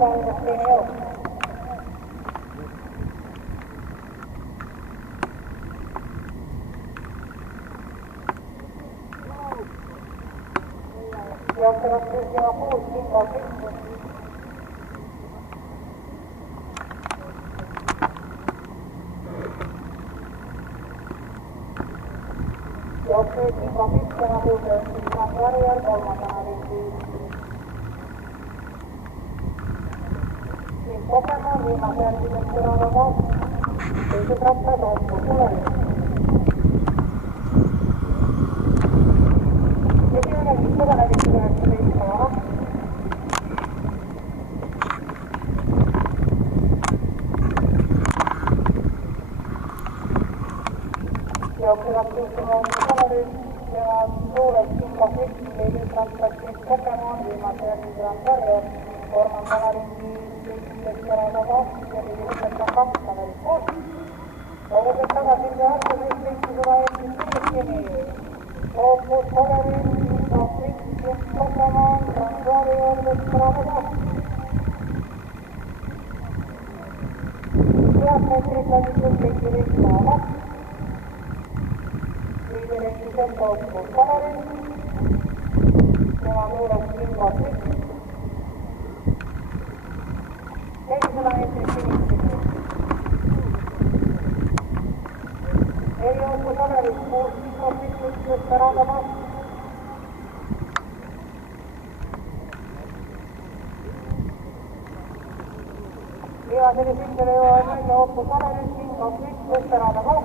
Tallinnast liini jooksu. Johtavasti 1,6 Kimmo Kitsi. Johtaja Kimmo Kitsi on apuutöössä Warrior kolmantena lintiin. Pokemon viimeisjärjestys seuraava Yhdysvalta toistuu tulee. Esimerkiksi todennäköisesti liikkuvana. Joutuvat liikkumaan kaverit ja suuret Kimmo Kitsi Yhdysvaltakin Pokemon viimeisjärjestys Warrior kolmantena lintiin. Seuraava ja viimeisellä kaksaveli pois. Toivotan takaisin ja arvoisin liikkuvana ensin liikkeni. Loppuus kaverin, Kitsin Pokemon, Warrior, seuraava. 1000 metrin lävitys liikkuvana. Viimeinen sen loppuus kaverin. Nämä nuoret Kimmo Kitsi. Heikisellä ensin sinistinen. Ei joutu kaverit, kuusi Kimmo Kitsi, seuraava. Viimeisellä sitten ei ole loppu kaverit, Kimmo Kitsi, seuraava.